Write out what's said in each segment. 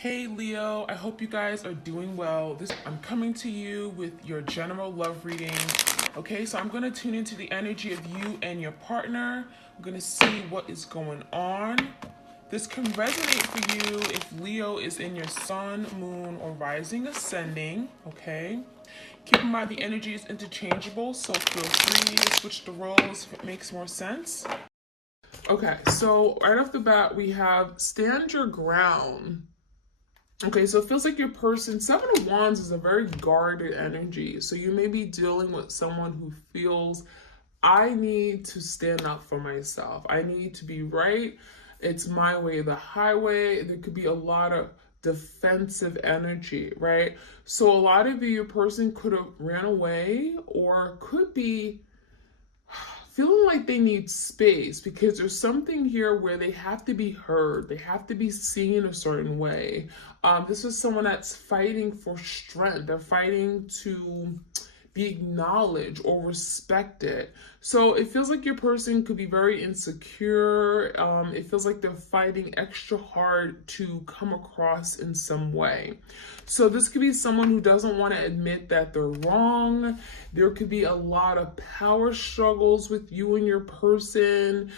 Hey Leo, I hope you guys are doing well. I'm coming to you with your general love reading. Okay, so I'm going to tune into the energy of you and your partner. I'm going to see what is going on. This can resonate for you if Leo is in your sun, moon, or rising ascending. Okay, keep in mind the energy is interchangeable, so feel free to switch the roles if it makes more sense. Okay, so right off the bat, we have stand your ground. Okay, so it feels like your person, Seven of Wands is a very guarded energy. So you may be dealing with someone who feels, I need to stand up for myself. I need to be right. It's my way, the highway. There could be a lot of defensive energy, right? So a lot of you, your person could have ran away or could be feeling like they need space because there's something here where they have to be heard, they have to be seen a certain way. This is someone that's fighting for strength, they're fighting to be acknowledged or respected. So it feels like your person could be very insecure. It feels like they're fighting extra hard to come across in some way. So this could be someone who doesn't want to admit that they're wrong. There could be a lot of power struggles with you and your person.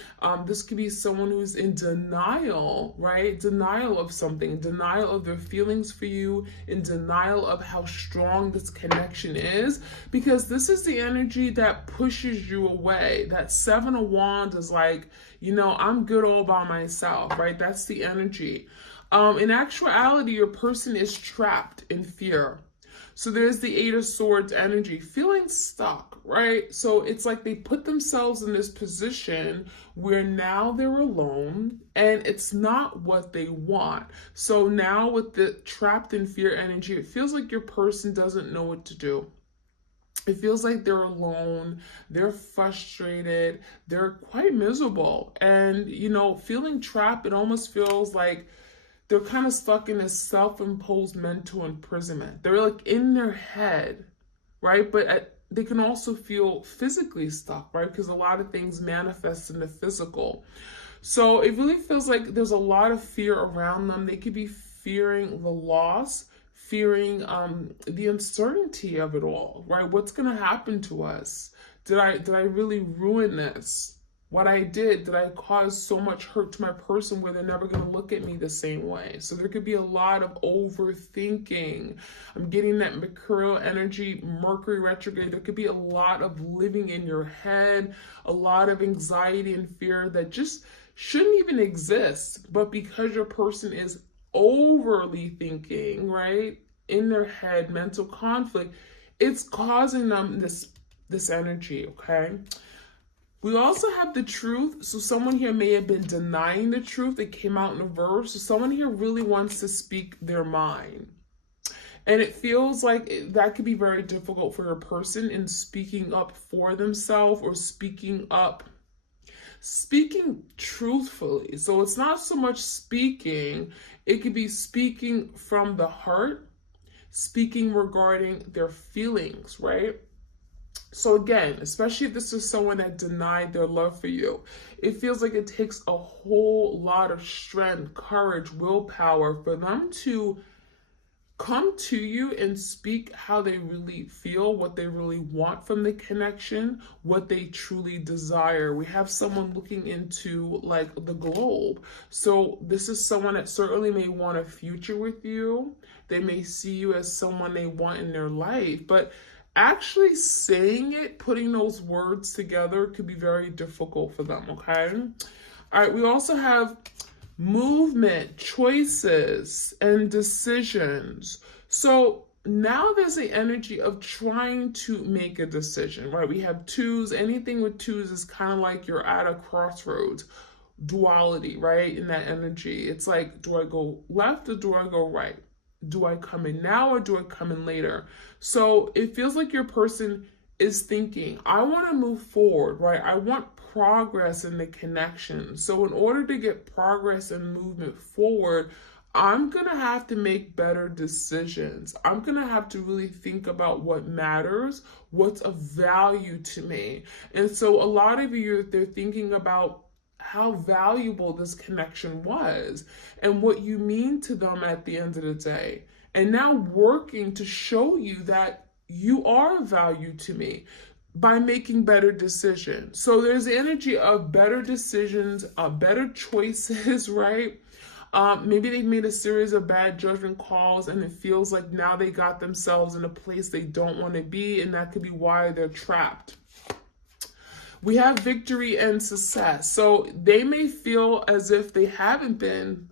This could be someone who's in denial, right? Denial of something, denial of their feelings for you, in denial of how strong this connection is, because this is the energy that pushes you away. That Seven of Wands is like, I'm good all by myself, right? That's the energy. In actuality, your person is trapped in fear. So there's the Eight of Swords energy, feeling stuck, right? So it's like they put themselves in this position where now they're alone and it's not what they want. So now with the trapped in fear energy, it feels like your person doesn't know what to do. It feels like they're alone, they're frustrated, they're quite miserable. And, feeling trapped, it almost feels like they're kind of stuck in this self-imposed mental imprisonment. They're like in their head, right? But they can also feel physically stuck, right? Because a lot of things manifest in the physical. So it really feels like there's a lot of fear around them. They could be fearing the loss, fearing the uncertainty of it all, right? What's going to happen to us? Did I really ruin this? What I did I cause so much hurt to my person where they're never going to look at me the same way? So there could be a lot of overthinking. I'm getting that mercurial energy, Mercury retrograde. There could be a lot of living in your head, a lot of anxiety and fear that just shouldn't even exist. But because your person is overly thinking, right, in their head, mental conflict, it's causing them this energy, okay? We also have the truth. So someone here may have been denying the truth. It came out in a verse. So someone here really wants to speak their mind. And it feels like that could be very difficult for your person in speaking up for themselves or speaking truthfully. So it's not so much speaking. It could be speaking from the heart, speaking regarding their feelings, right? So again, especially if this is someone that denied their love for you, it feels like it takes a whole lot of strength, courage, willpower for them to come to you and speak how they really feel, what they really want from the connection, what they truly desire. We have someone looking into like the globe. So this is someone that certainly may want a future with you. They may see you as someone they want in their life, but actually saying it, putting those words together could be very difficult for them, okay? All right, we also have movement, choices, and decisions. So now there's the energy of trying to make a decision, right? We have twos. Anything with twos is kind of like you're at a crossroads, duality, right? In that energy. It's like, do I go left or do I go right? Do I come in now or do I come in later? So it feels like your person is thinking, I want to move forward, right? I want progress in the connection. So in order to get progress and movement forward, I'm going to have to make better decisions. I'm going to have to really think about what matters, what's of value to me. And so a lot of you, they're thinking about how valuable this connection was and what you mean to them at the end of the day. And now working to show you that you are of value to me by making better decisions. So there's the energy of better decisions, better choices, right? Maybe they made a series of bad judgment calls and it feels like now they got themselves in a place they don't want to be, and that could be why they're trapped. We have victory and success. So they may feel as if they haven't been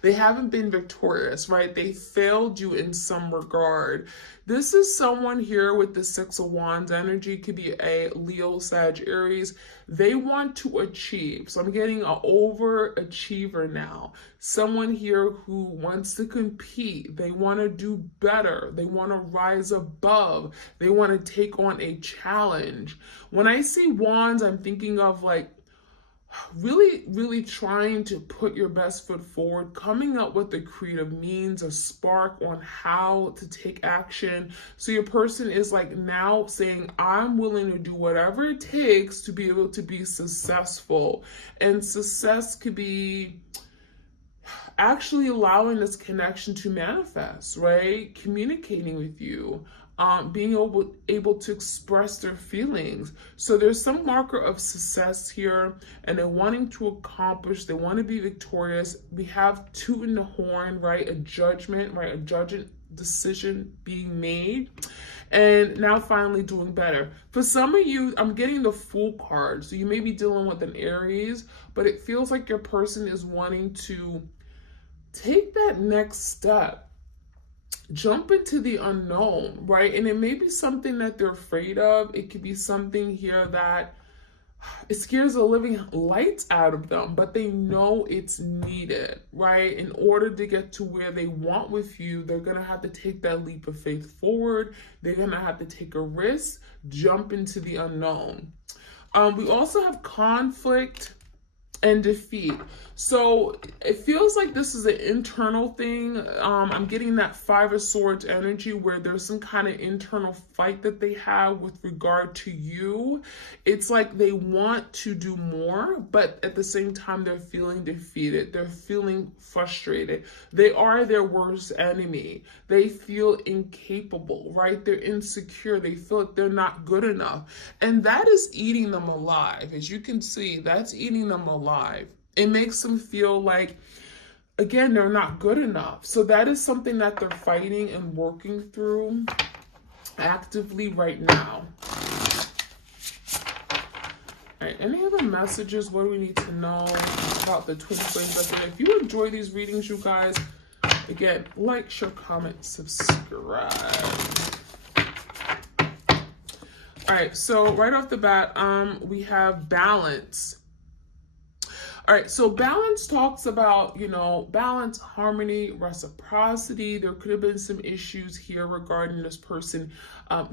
they haven't been victorious, right? They failed you in some regard. This is someone here with the Six of Wands energy, could be a Leo, Sag, Aries. They want to achieve. So I'm getting an overachiever now. Someone here who wants to compete. They want to do better. They want to rise above. They want to take on a challenge. When I see wands, I'm thinking of like really trying to put your best foot forward, coming up with a creative means, a spark on how to take action. So your person is like now saying, I'm willing to do whatever it takes to be able to be successful. And success could be actually allowing this connection to manifest, right? Communicating with you, being able to express their feelings. So there's some marker of success here, and they're wanting to accomplish, they want to be victorious. We have two in the horn, right? A judgment, right? A judgment decision being made, and now finally doing better. For some of you, I'm getting the Fool card. So you may be dealing with an Aries, but it feels like your person is wanting to take that next step, jump into the unknown, right? And it may be something that they're afraid of. It could be something here that it scares the living lights out of them, but they know it's needed, right? In order to get to where they want with you, they're going to have to take that leap of faith forward. They're going to have to take a risk, jump into the unknown. We also have conflict and defeat. So it feels like this is an internal thing. I'm getting that Five of Swords energy where there's some kind of internal fight that they have with regard to you. It's like they want to do more, but at the same time, they're feeling defeated. They're feeling frustrated. They are their worst enemy. They feel incapable, right? They're insecure. They feel like they're not good enough. And that is eating them alive. As you can see, that's eating them alive. It makes them feel like, again, they're not good enough. So that is something that they're fighting and working through actively right now. All right, any other messages? What do we need to know about the twin flames? If you enjoy these readings, you guys, again, like, share, comment, subscribe. All right, so right off the bat, we have balance. All right, so balance talks about, balance, harmony, reciprocity. There could have been some issues here regarding this person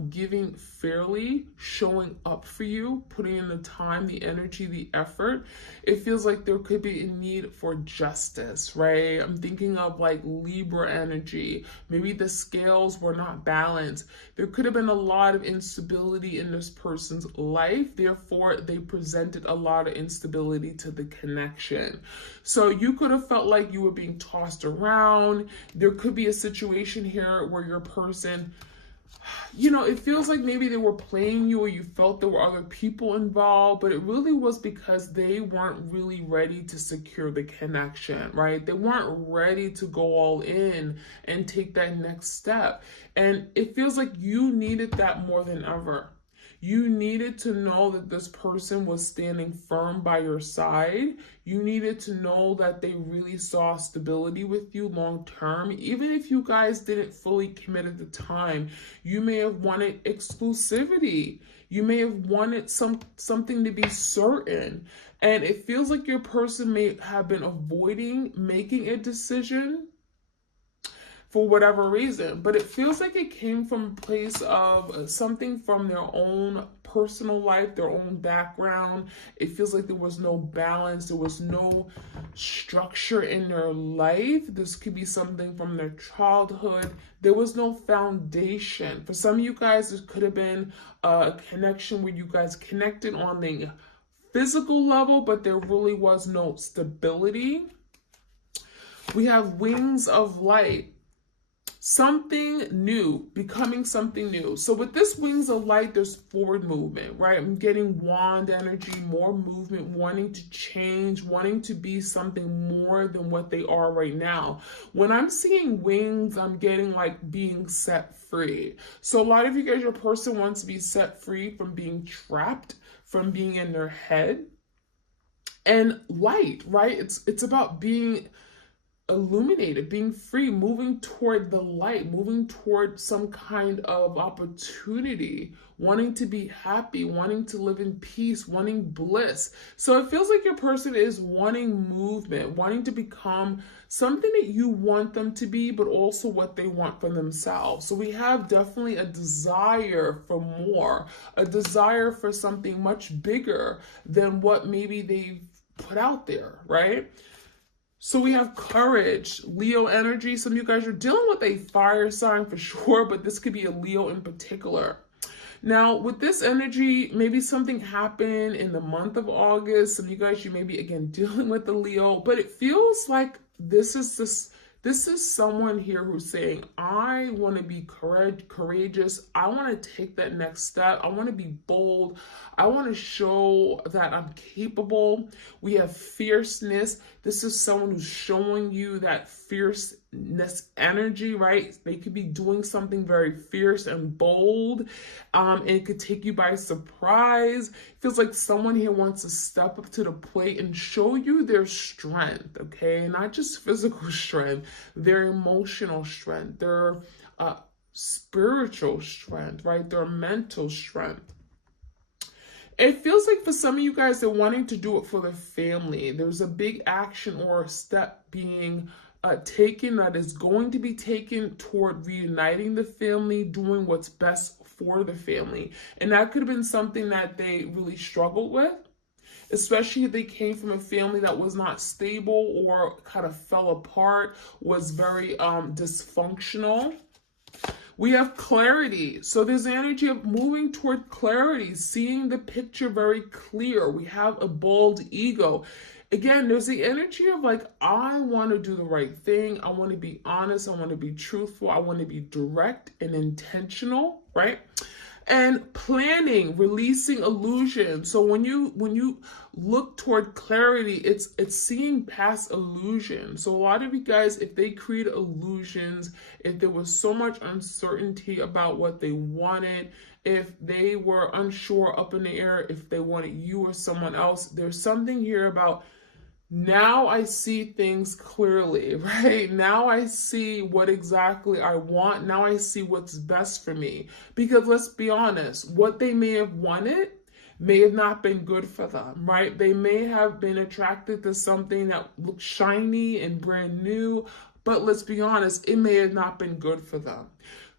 giving fairly, showing up for you, putting in the time, the energy, the effort. It feels like there could be a need for justice, right? I'm thinking of like Libra energy. Maybe the scales were not balanced. There could have been a lot of instability in this person's life. Therefore, they presented a lot of instability to the connection. So you could have felt like you were being tossed around. There could be a situation here where your person, it feels like maybe they were playing you, or you felt there were other people involved, but it really was because they weren't really ready to secure the connection, right? They weren't ready to go all in and take that next step. And it feels like you needed that more than ever. You needed to know that this person was standing firm by your side. You needed to know that they really saw stability with you long term. Even if you guys didn't fully commit at the time, you may have wanted exclusivity. You may have wanted something to be certain. And it feels like your person may have been avoiding making a decision for whatever reason, but it feels like it came from a place of something from their own personal life, their own background. It feels like there was no balance, there was no structure in their life. This could be something from their childhood. There was no foundation. For some of you guys, this could have been a connection where you guys connected on the physical level, but there really was no stability. We have wings of light. Something new, becoming something new. So with this wings of light, there's forward movement, right? I'm getting wand energy, more movement, wanting to change, wanting to be something more than what they are right now. When I'm seeing wings, I'm getting like being set free. So a lot of you guys, your person wants to be set free from being trapped, from being in their head. And light, right? It's about being illuminated, being free, moving toward the light, moving toward some kind of opportunity, wanting to be happy, wanting to live in peace, wanting bliss. So it feels like your person is wanting movement, wanting to become something that you want them to be, but also what they want for themselves. So we have definitely a desire for more, a desire for something much bigger than what maybe they've put out there, right? So we have courage, Leo energy. Some of you guys are dealing with a fire sign for sure, but this could be a Leo in particular. Now, with this energy, maybe something happened in the month of August. Some of you guys, you may be, again, dealing with the Leo, but it feels like this is someone here who's saying, I want to be courageous. I want to take that next step. I want to be bold. I want to show that I'm capable. We have fierceness. This is someone who's showing you that fierceness energy, right? They could be doing something very fierce and bold, and it could take you by surprise. It feels like someone here wants to step up to the plate and show you their strength, okay? Not just physical strength, their emotional strength, their spiritual strength, right? Their mental strength. It feels like for some of you guys, they're wanting to do it for the family. There's a big action or a step being taken that is going to be taken toward reuniting the family, doing what's best for the family. And that could have been something that they really struggled with, especially if they came from a family that was not stable or kind of fell apart, was very dysfunctional. We have clarity. So there's the energy of moving toward clarity, seeing the picture very clear. We have a bold ego. Again, there's the energy of like, I want to do the right thing. I want to be honest. I want to be truthful. I want to be direct and intentional, right? And planning, releasing illusion. So when you look toward clarity, it's seeing past illusion. So a lot of you guys, if they create illusions, if there was so much uncertainty about what they wanted, if they were unsure, up in the air, if they wanted you or someone else, there's something here about, now I see things clearly, right? Now I see what exactly I want. Now I see what's best for me. Because let's be honest, what they may have wanted may have not been good for them, right? They may have been attracted to something that looked shiny and brand new, but let's be honest, it may have not been good for them.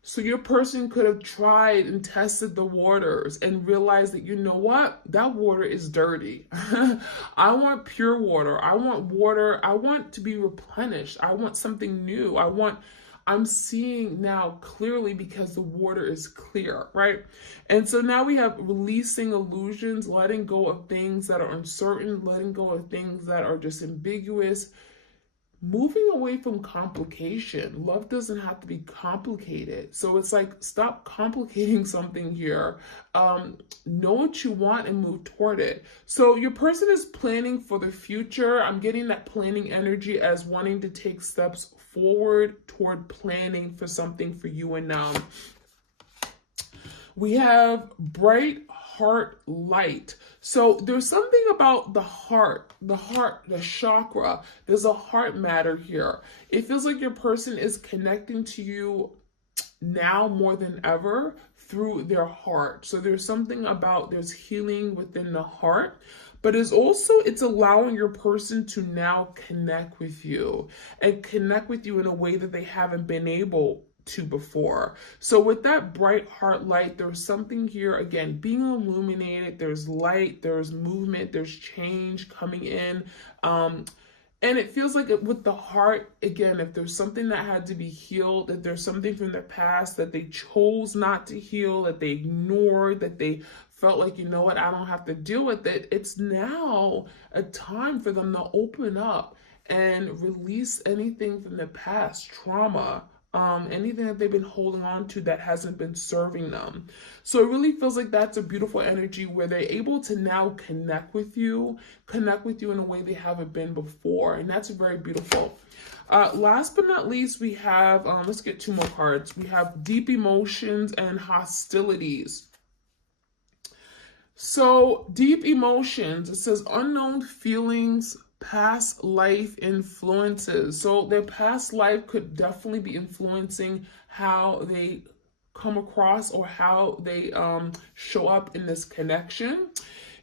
So your person could have tried and tested the waters and realized that, you know what, that water is dirty. I want pure water. I want to be replenished. I want something new. I'm seeing now clearly because the water is clear, right? And so now we have releasing illusions, letting go of things that are uncertain, letting go of things that are just ambiguous, moving away from complication. Love doesn't have to be complicated. So it's like, stop complicating something here. Know what you want and move toward it. So your person is planning for the future. I'm getting that planning energy as wanting to take steps forward toward planning for something for you and them. We have bright heart light. So there's something about the heart, the chakra. There's a heart matter here. It feels like your person is connecting to you now more than ever through their heart. So there's something about, there's healing within the heart, but it's allowing your person to now connect with you and connect with you in a way that they haven't been able to before. So with that bright heart light, there's something here, again, being illuminated. There's light, there's movement, there's change coming in. And it feels like with the heart, again, if there's something that had to be healed, that there's something from their past that they chose not to heal, that they ignored, that they felt like, you know what, I don't have to deal with it, it's now a time for them to open up and release anything from the past, trauma, anything that they've been holding on to that hasn't been serving them. So it really feels like that's a beautiful energy where they're able to now connect with you in a way they haven't been before. And that's very beautiful. Last but not least, we have, let's get two more cards. We have deep emotions and hostilities. So deep emotions, it says unknown feelings, past life influences. So their past life could definitely be influencing how they come across or how they show up in this connection.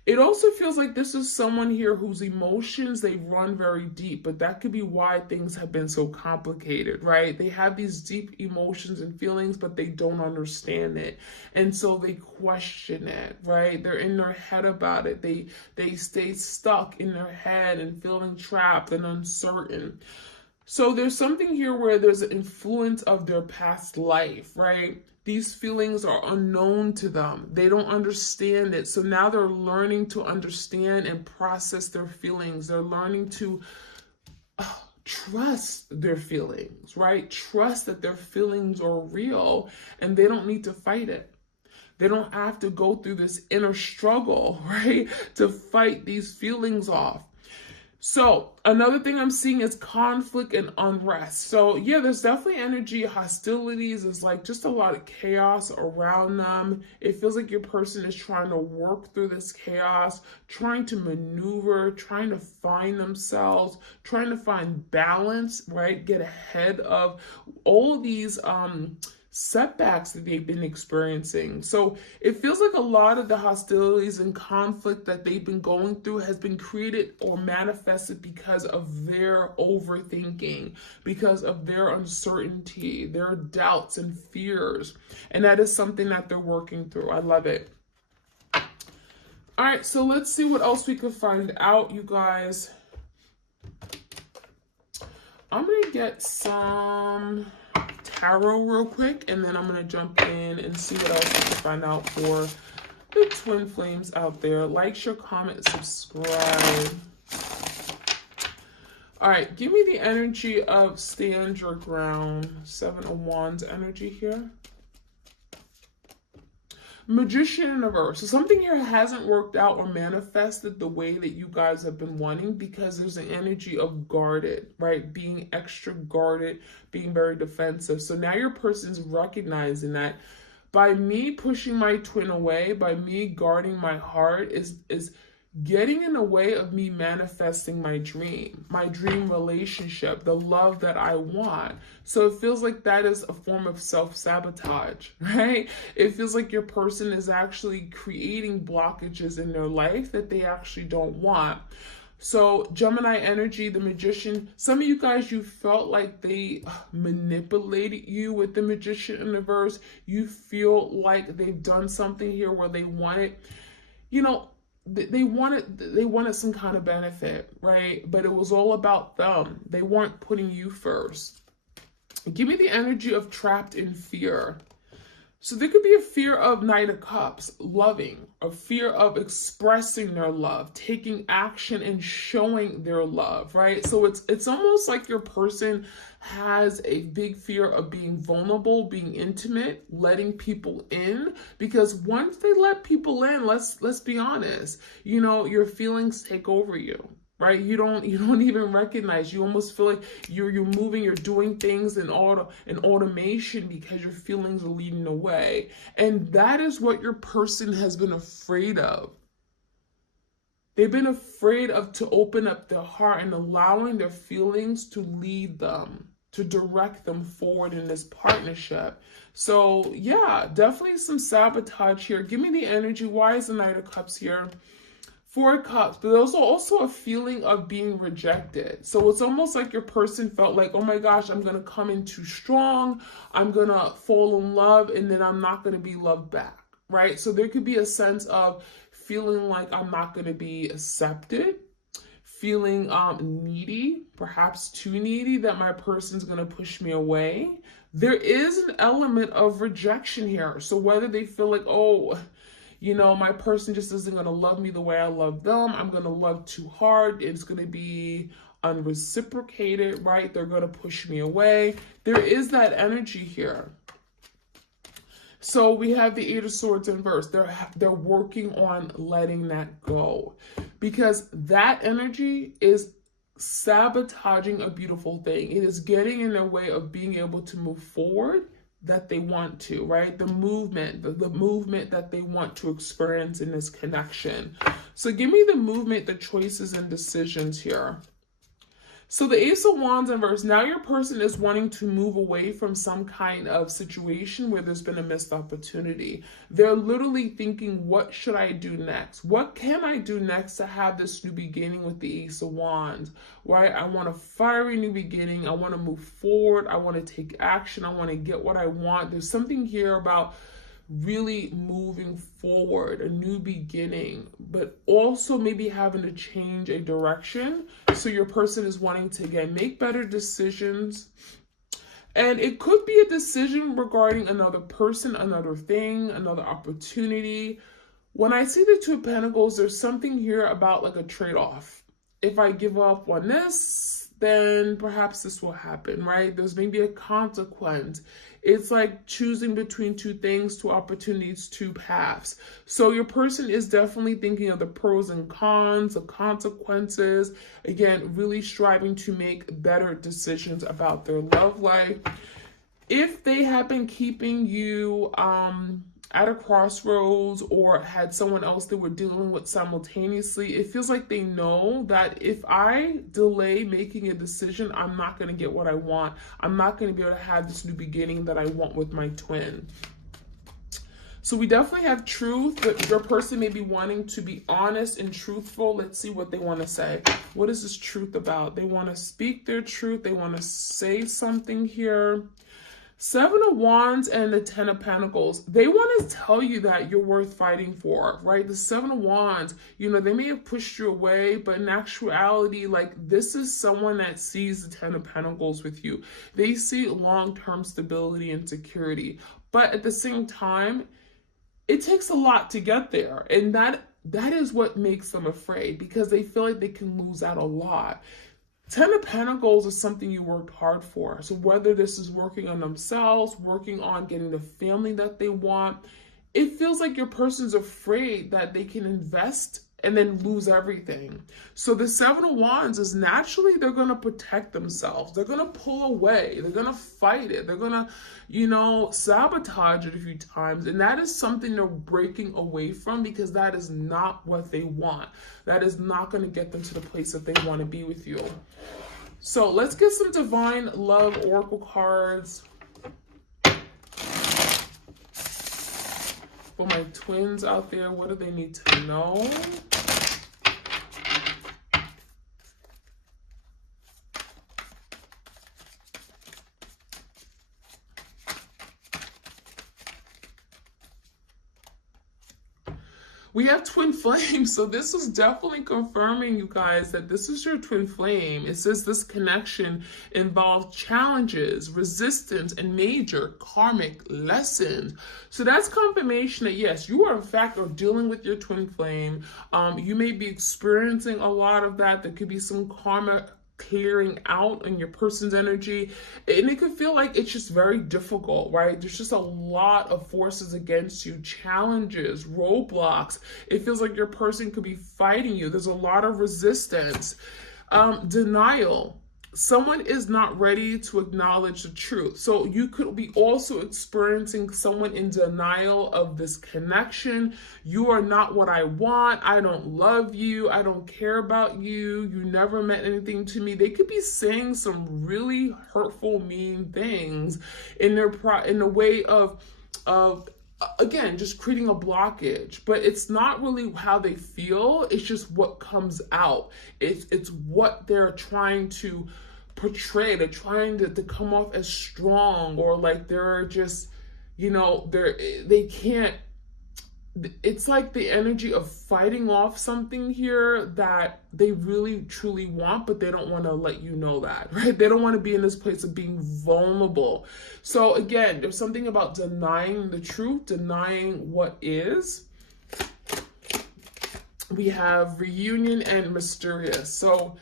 It also feels like this is someone here whose emotions, they run very deep, but that could be why things have been so complicated, right? They have these deep emotions and feelings, but they don't understand it. And so they question it, right? They're in their head about it. They stay stuck in their head and feeling trapped and uncertain. So there's something here where there's an influence of their past life, right? These feelings are unknown to them. They don't understand it. So now they're learning to understand and process their feelings. They're learning to trust their feelings, right? Trust that their feelings are real and they don't need to fight it. They don't have to go through this inner struggle, right? To fight these feelings off. So another thing I'm seeing is conflict and unrest. So yeah, there's definitely energy, hostilities. It's like just a lot of chaos around them. It feels like your person is trying to work through this chaos, trying to maneuver, trying to find themselves, trying to find balance, right? Get ahead of all of these setbacks that they've been experiencing. So it feels like a lot of the hostilities and conflict that they've been going through has been created or manifested because of their overthinking, because of their uncertainty, their doubts and fears. And that is something that they're working through. I love it. All right, so let's see what else we could find out, you guys. I'm going to get some tarot real quick, and then I'm going to jump in and see what else we can find out for the twin flames out there. Like, share, comment, subscribe. All right, give me the energy of stand your ground. 7 of Wands energy here. Magician in reverse. So something here hasn't worked out or manifested the way that you guys have been wanting because there's an energy of guarded, right? Being extra guarded, being very defensive. So now your person's recognizing that by me pushing my twin away, by me guarding my heart is getting in the way of me manifesting my dream relationship, the love that I want. So it feels like that is a form of self-sabotage, right? It feels like your person is actually creating blockages in their life that they actually don't want. So Gemini energy, the magician, some of you guys, you felt like they manipulated you with the magician in reverse. You feel like they've done something here where they wanted, you know, they wanted some kind of benefit, right? But it was all about them. They weren't putting you first. Give me the energy of trapped in fear. So there could be a fear of Knight of Cups, loving, a fear of expressing their love, taking action and showing their love, right? So it's almost like your person has a big fear of being vulnerable, being intimate, letting people in, because once they let people in, let's be honest, you know, your feelings take over you. Right? You don't even recognize. You almost feel like you're moving, you're doing things in automation because your feelings are leading the way. And that is what your person has been afraid of. They've been afraid of to open up their heart and allowing their feelings to lead them, to direct them forward in this partnership. So yeah, definitely some sabotage here. Give me the energy. Why is the Knight of Cups here? 4 Cups, but there's also a feeling of being rejected. So it's almost like your person felt like, oh my gosh, I'm going to come in too strong. I'm going to fall in love and then I'm not going to be loved back, right? So there could be a sense of feeling like I'm not going to be accepted, feeling needy, perhaps too needy, that my person's going to push me away. There is an element of rejection here. So whether they feel like, oh, you know, my person just isn't going to love me the way I love them. I'm going to love too hard. It's going to be unreciprocated, right? They're going to push me away. There is that energy here. So we have the Eight of Swords in reverse. They're working on letting that go, because that energy is sabotaging a beautiful thing. It is getting in their way of being able to move forward that they want to, right? The movement, the movement that they want to experience in this connection. So give me the movement, the choices and decisions here. So the Ace of Wands in reverse, now your person is wanting to move away from some kind of situation where there's been a missed opportunity. They're literally thinking, what should I do next? What can I do next to have this new beginning with the Ace of Wands, right? I want a fiery new beginning. I want to move forward. I want to take action. I want to get what I want. There's something here about really moving forward, a new beginning, but also maybe having to change a direction. So your person is wanting to, again, make better decisions. And it could be a decision regarding another person, another thing, another opportunity. When I see the Two of Pentacles, there's something here about like a trade-off. If I give up on this, then perhaps this will happen, right? There's maybe a consequence. It's like choosing between two things, two opportunities, two paths. So your person is definitely thinking of the pros and cons, the consequences. Again, really striving to make better decisions about their love life. If they have been keeping you at a crossroads or had someone else they were dealing with simultaneously, it feels like they know that if I delay making a decision, I'm not going to get what I want. I'm not going to be able to have this new beginning that I want with my twin. So we definitely have truth, that your person may be wanting to be honest and truthful. Let's see what they want to say. What is this truth about? They want to speak their truth. They want to say something here. Seven of Wands and the Ten of Pentacles, they want to tell you that you're worth fighting for, right? The Seven of Wands, you know, they may have pushed you away, but in actuality, like, this is someone that sees the Ten of Pentacles with you. They see long-term stability and security, but at the same time, it takes a lot to get there. And that is what makes them afraid, because they feel like they can lose out a lot. Ten of Pentacles is something you worked hard for. So whether this is working on themselves, working on getting the family that they want, it feels like your person's afraid that they can invest and then lose everything. So the Seven of Wands is naturally they're going to protect themselves. They're going to pull away. They're going to fight it. They're going to, you know, sabotage it a few times. And that is something they're breaking away from, because that is not what they want. That is not going to get them to the place that they want to be with you. So let's get some Divine Love Oracle cards for my twins out there. What do they need to know? We have twin flames, so this is definitely confirming, you guys, that this is your twin flame. It says this connection involved challenges, resistance, and major karmic lessons. So that's confirmation that yes, you are in fact dealing with your twin flame. You may be experiencing a lot of that. There could be some karma clearing out in your person's energy, and it could feel like it's just very difficult, right? There's just a lot of forces against you, challenges, roadblocks. It feels like your person could be fighting you. There's a lot of resistance, denial. Someone is not ready to acknowledge the truth. So you could be also experiencing someone in denial of this connection. You are not what I want. I don't love you. I don't care about you. You never meant anything to me. They could be saying some really hurtful, mean things in the way of again, just creating a blockage, but it's not really how they feel. It's just what comes out. It's what they're trying to portray. They're trying to come off as strong, or like they're just, you know, they can't. It's like the energy of fighting off something here that they really truly want, but they don't want to let you know that, right? They don't want to be in this place of being vulnerable. So again, there's something about denying the truth, denying what is. we have reunion and mysterious. So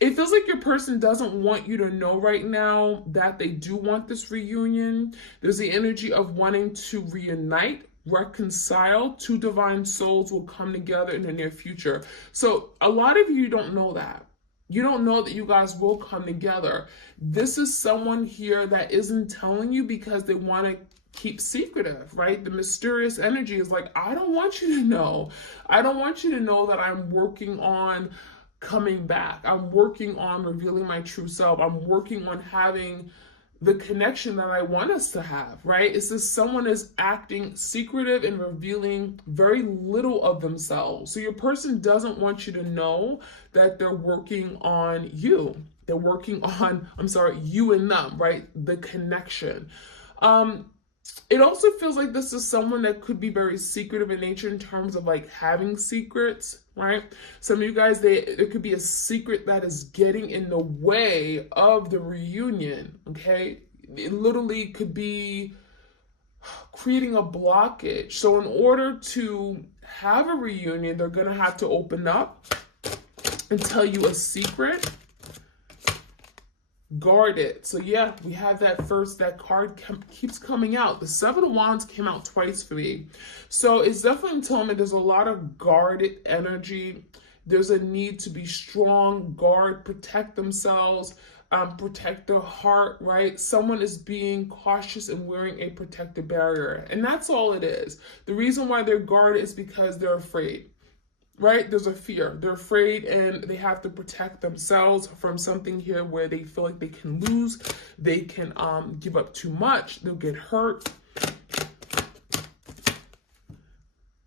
it feels like your person doesn't want you to know right now that they do want this reunion. There's the energy of wanting to reunite, reconcile. Two divine souls will come together in the near future. So a lot of you don't know that. You don't know that you guys will come together. This is someone here that isn't telling you because they want to keep secretive, right? The mysterious energy is like, I don't want you to know. I don't want you to know that I'm working on coming back. I'm working on revealing my true self. I'm working on having the connection that I want us to have, right? It's as someone is acting secretive and revealing very little of themselves. So your person doesn't want you to know that they're working on you. They're working on, you and them, right? The connection. It also feels like this is someone that could be very secretive in nature in terms of like having secrets, right? Some of you guys, there could be a secret that is getting in the way of the reunion, okay? It literally could be creating a blockage. So in order to have a reunion, they're going to have to open up and tell you a secret. Guard it. So yeah, we have that card keeps coming out. The Seven of Wands came out twice for me. So it's definitely telling me there's a lot of guarded energy. There's a need to be strong, guard, protect themselves, protect their heart, right? Someone is being cautious and wearing a protective barrier. And that's all it is. The reason why they're guarded is because they're afraid. Right? There's a fear. They're afraid and they have to protect themselves from something here where they feel like they can lose. They can give up too much. They'll get hurt.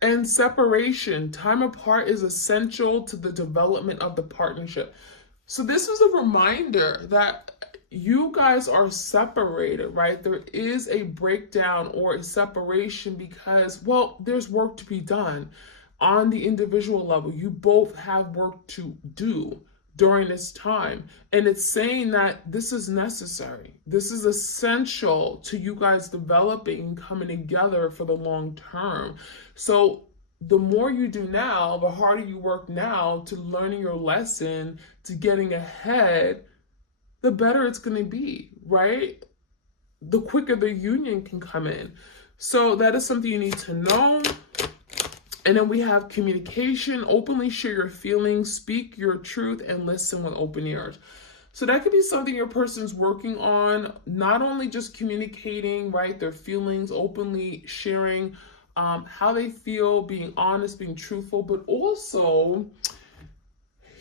And separation. Time apart is essential to the development of the partnership. So this is a reminder that you guys are separated, right? There is a breakdown or a separation because, well, there's work to be done. On the individual level, you both have work to do during this time. And it's saying that this is necessary. This is essential to you guys developing and coming together for the long term. So the more you do now, the harder you work now to learning your lesson, to getting ahead, the better it's going to be, right? The quicker the union can come in. So that is something you need to know. And then we have communication, openly share your feelings, speak your truth, and listen with open ears. So that could be something your person's working on, not only just communicating, right, their feelings, openly sharing how they feel, being honest, being truthful, but also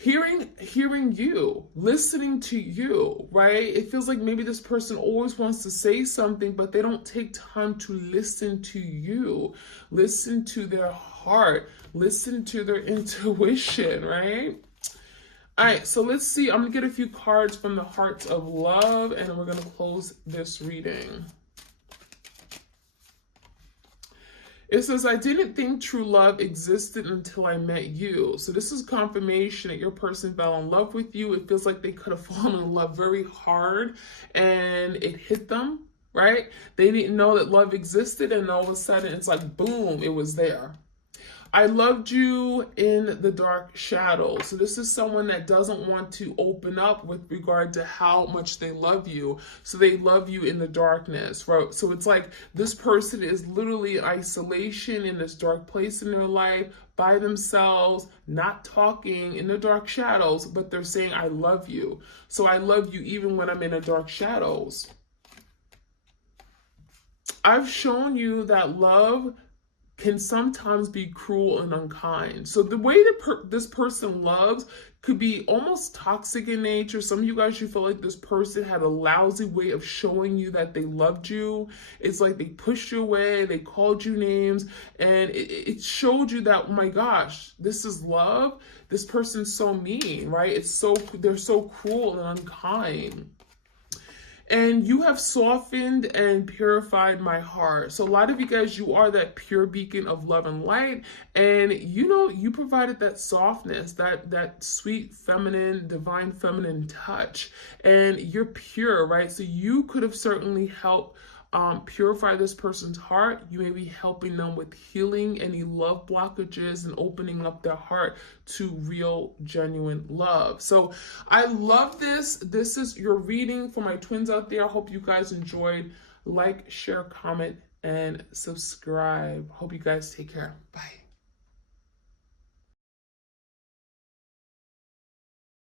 hearing you, listening to you, right? It feels like maybe this person always wants to say something, but they don't take time to listen to you, listen to their heart, listen to their intuition, right? All right, so let's see. I'm gonna get a few cards from the Hearts of Love, and then we're gonna close this reading. It says, I didn't think true love existed until I met you. So this is confirmation that your person fell in love with you. It feels like they could have fallen in love very hard and it hit them, right? They didn't know that love existed, and all of a sudden it's like, boom, it was there. I loved you in the dark shadows. So this is someone that doesn't want to open up with regard to how much they love you. So they love you in the darkness, right? So it's like this person is literally in isolation in this dark place in their life, by themselves, not talking in the dark shadows, but they're saying, I love you. So I love you even when I'm in the dark shadows. I've shown you that love can sometimes be cruel and unkind. So the way that this person loves could be almost toxic in nature. Some of you guys, you feel like this person had a lousy way of showing you that they loved you. It's like they pushed you away, they called you names, and it showed you that, oh my gosh, this is love. This person's so mean, right? They're so cruel and unkind. And you have softened and purified my heart. So a lot of you guys, you are that pure beacon of love and light. And you provided that softness, that sweet feminine, divine feminine touch. And you're pure, right? So you could have certainly helped purify this person's heart. You may be helping them with healing any love blockages and opening up their heart to real, genuine love. So I love this. This is your reading for my twins out there. I hope you guys enjoyed. Like, share, comment, and subscribe. Hope you guys take care. Bye.